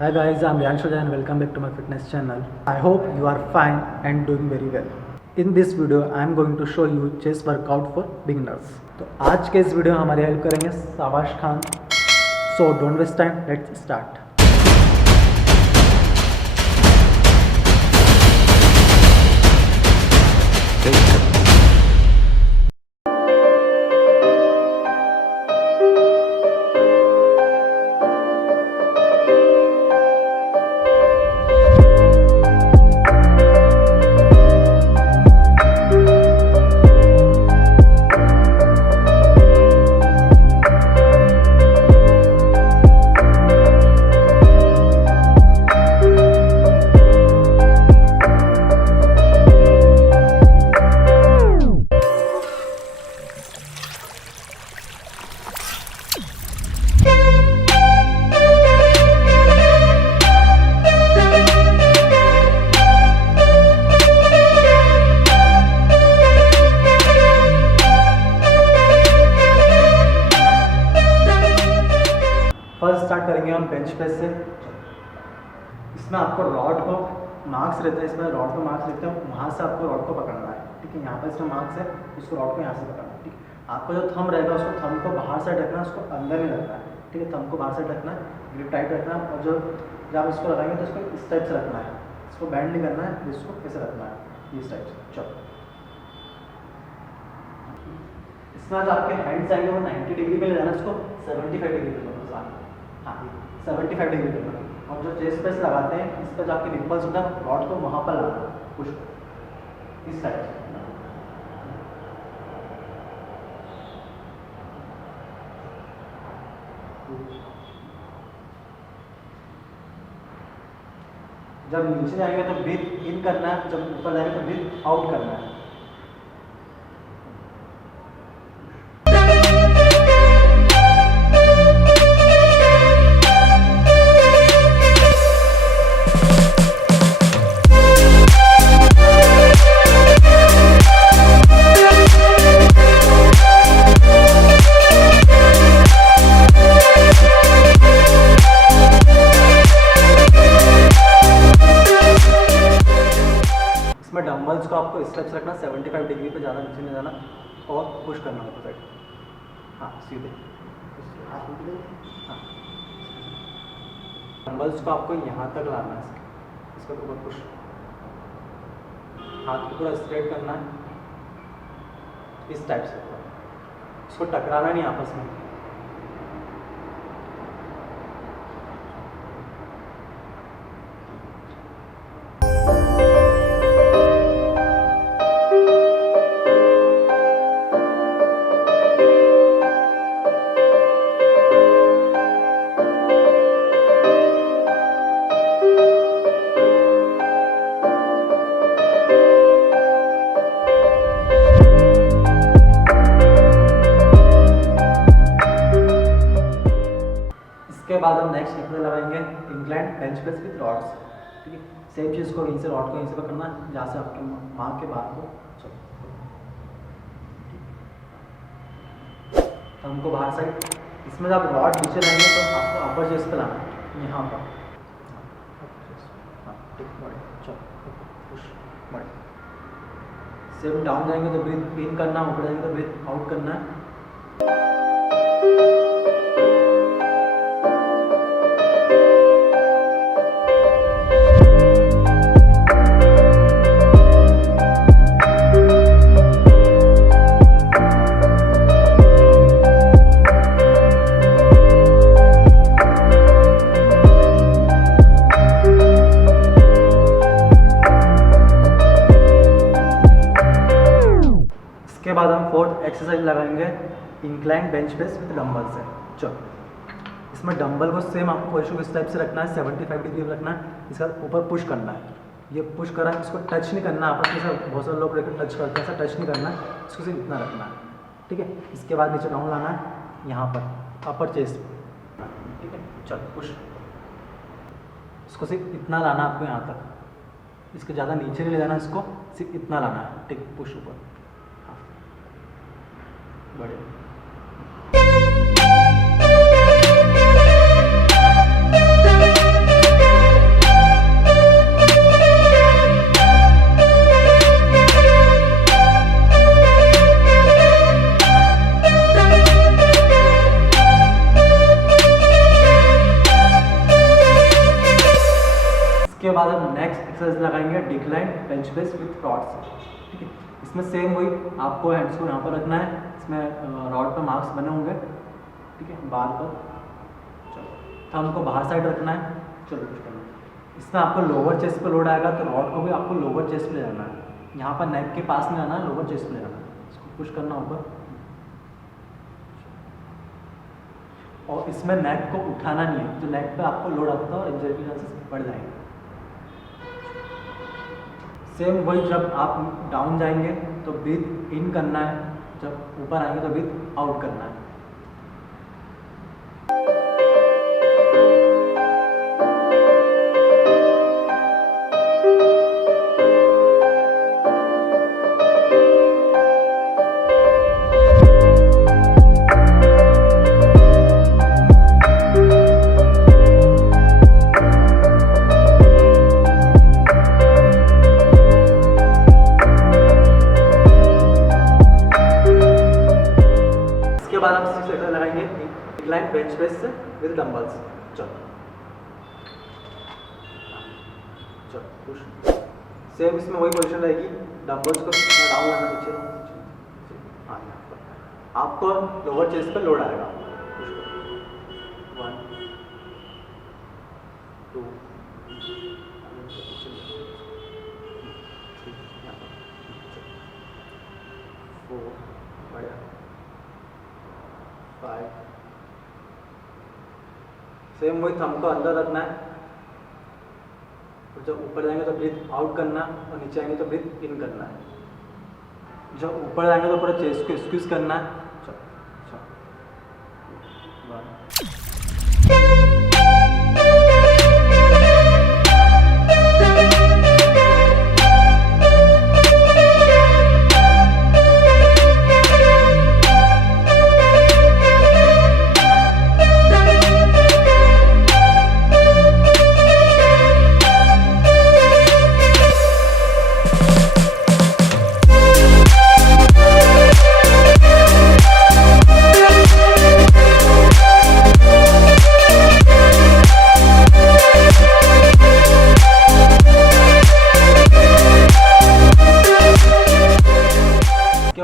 Hi guys, I'm REYANSH OJHA and welcome back to my fitness channel. I hope you are fine and doing very well. In this video, I'm going to show you chest workout for beginners. तो आज के इस video में हमारी help करेंगे शाबाश Khan. So don't waste time, let's start. First start करेंगे हम बेंच प्रेस से. इसमें आपको रॉड को मार्क्स रहते हैं, इसमें रॉड को मार्क्स रहते हैं, वहाँ से आपको रॉड को पकड़ना है. ठीक है, यहाँ पर इसमें मार्क्स है, इसको रॉड को यहाँ से पकड़ना है. ठीक है, आपको जो थंब रहेगा उसको थंब को बाहर से रखना है, उसको अंदर नहीं रखना है. ठीक है, थंब को बाहर से रखना है, ग्रिप टाइट रखना है, और जो जब आप इसको लगाएंगे तो इसको इस टाइप से रखना है, इसको बैंड नहीं करना है, इसको ऐसे रखना है इस टाइप से. चलो, इसमें जो आपके हैंड्स आएंगे वो 90 डिग्री पे ले जाना, इसको 75 डिग्री पे करना. हाँ, 75 डिग्री पे करना. और जो चेस्ट प्रेस लगाते हैं इस पर जो आपके निप्पल्स होता है रॉड को वहाँ पर लगाना, पुश इस साइड से. जब नीचे जाएंगे तो ब्रीथ इन करना है, जब ऊपर जाएंगे तो ब्रीथ आउट करना है. डंबल्स को आपको इस टाइप से रखना, 75 डिग्री पे ज़्यादा नीचे नहीं जाना, और पुश करना ऊपर साइड. हाँ, सीधे. हाँ, डंबल्स को आपको यहाँ तक लाना है, इसका ऊपर पुश. हाथ को पूरा स्ट्रेट करना है इस टाइप से, इसको टकराना नहीं आपस में. इसके बाद हम नेक्स्ट कितने लगाएंगे incline bench press with rods. ठीक है, सेम चीज़ को यहीं से रॉड को यहीं से पकड़ना है जहाँ से आपके माँ के बाहर को. चलो, हमको बाहर साइड. इसमें जब रॉड नीचे रहेंगे तो आपको अपर चेस्ट पे लाना है, यहाँ पर. हाँ, ठीक, बढ़े. चलो, पुश, बढ़े. सेम डाउन जाएंगे तो ब्रीथ इन करना, ऊपर जाएंगे तो ब्रीथ आउट करना है. इसके बाद हम फोर्थ एक्सरसाइज लगाएंगे incline bench press with dumbbell से. चलो, इसमें डंबल को सेम आपको पोजीशन को इस टाइप से रखना है, 75 डिग्री रखना है. इसका ऊपर पुश करना है, ये पुश करा है, इसको टच नहीं करना आपस में. सब बहुत सारे लोग टच करते हैं, ऐसा टच नहीं करना है, इसको सिर्फ इतना रखना है. ठीक है, इसके बाद नीचे डाउन लाना है, यहाँ पर अपर चेस्ट. ठीक है, चलो पुश. इसको सिर्फ इतना लाना आपको यहाँ तक, इसको ज़्यादा नीचे नहीं ले जाना, इसको सिर्फ इतना लाना है. ठीक, पुश ऊपर. हाँ, बढ़िया. इसके बाद हम नेक्स्ट एक्सरसाइज लगाएंगे decline bench press with rods. ठीक है, इसमें सेम वही आपको हैंड्स को यहाँ पर रखना है, इसमें रॉड पर मार्क्स बने होंगे। ठीक है, बार पर चलो थंब को बाहर साइड रखना है। चलो पुश करना है। इसमें आपको लोअर चेस्ट पर लोड आएगा, तो रॉड को भी आपको लोअर चेस्ट पे ले जाना है, यहाँ पर नेक के पास में आना है, लोअर चेस्ट पे ले जाना है। इसको पुश करना ऊपर, और इसमें नेक को उठाना नहीं है, तो नेक पे आपको लोड आता है और इंजरी के चांसेस बढ़ जाएंगे। सेम वही, जब आप डाउन जाएंगे तो ब्रीथ इन करना है, जब ऊपर आएंगे तो ब्रीथ आउट करना है। इसके बाद हम एक्सरसाइज लगाएंगे इंक्लाइन बेंच प्रेस से विद डंबल्स। चलो चलो पुश। सेम इसमें वही पोजीशन रहेगी, डंबल्स को डाउन करना, पीछे हाँ, यहाँ पर आपको लोअर चेस्ट पर लोड आएगा। 1 2 4 बढ़िया 5। सेम वही थंब को अंदर रखना है, और जब ऊपर जाएंगे तो ब्रीथ आउट करना, और नीचे आएंगे तो ब्रीथ इन करना है। जब ऊपर जाएंगे तो पूरा चेस्ट को स्क्वीज करना है। चलो 1।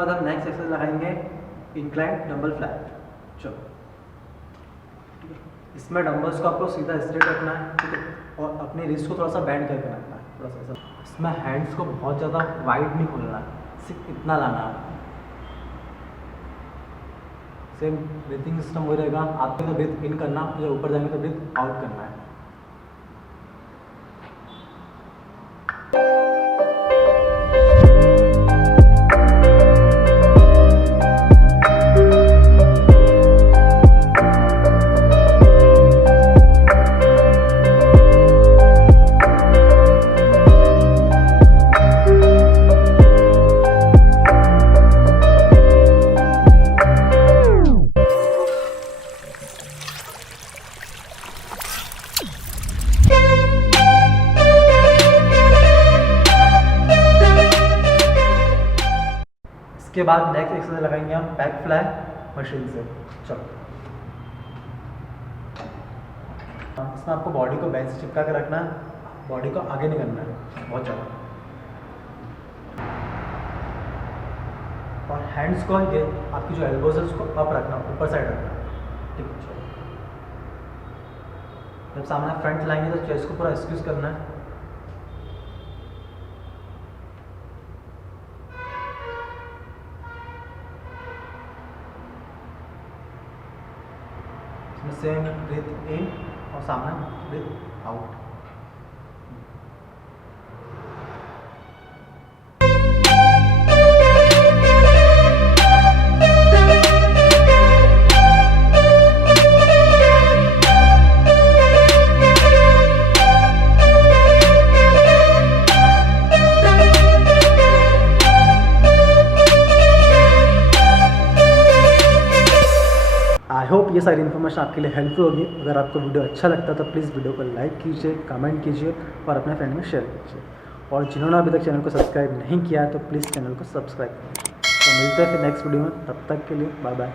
हम नेक्स्ट एक्सरसाइज लगाएंगे इंक्लाइन डंबल फ्लैट। चलो, इसमें डंबल्स को आपको सीधा स्ट्रेट रखना है। ठीक है, और अपने रिस्ट को थोड़ा सा बैंड करके रखना है, थोड़ा सा ऐसा। इसमें हैंड्स को बहुत ज़्यादा वाइड नहीं खोलना है, सिर्फ इतना लाना है। सेम ब्रीथिंग सिस्टम वही रहेगा, आपको तो ब्रीथ इन करना, जब ऊपर जाएंगे तो ब्रीथ आउट करना है। इसके बाद नेक्स्ट एक्सरसाइज लगाएंगे हम बैक फ्लाई मशीन से। चलो, इसमें आपको बॉडी को बेंच से चिपका के रखना है, बॉडी को आगे नहीं करना है बहुत ज़्यादा, और हैंड्स को ये आपकी जो एल्बोज है उसको अप रखना, ऊपर साइड रखना। ठीक है, चलो, जब सामने फ्रंट लाएंगे तो चेस्ट को पूरा स्क्वीज करना है। सेम ब्रीथ इन और सामने ब्रीथ आउट। आई होप ये सारी इन्फॉर्मेशन आपके लिए हेल्पफुल होगी। अगर आपको वीडियो अच्छा लगता है तो प्लीज़ वीडियो को लाइक कीजिए, कमेंट कीजिए और अपने फ्रेंड में शेयर कीजिए। और जिन्होंने अभी तक चैनल को सब्सक्राइब नहीं किया है तो प्लीज़ चैनल को सब्सक्राइब कीजिए। तो मिलते हैं फिर नेक्स्ट वीडियो में, तब तक के लिए बाय बाय।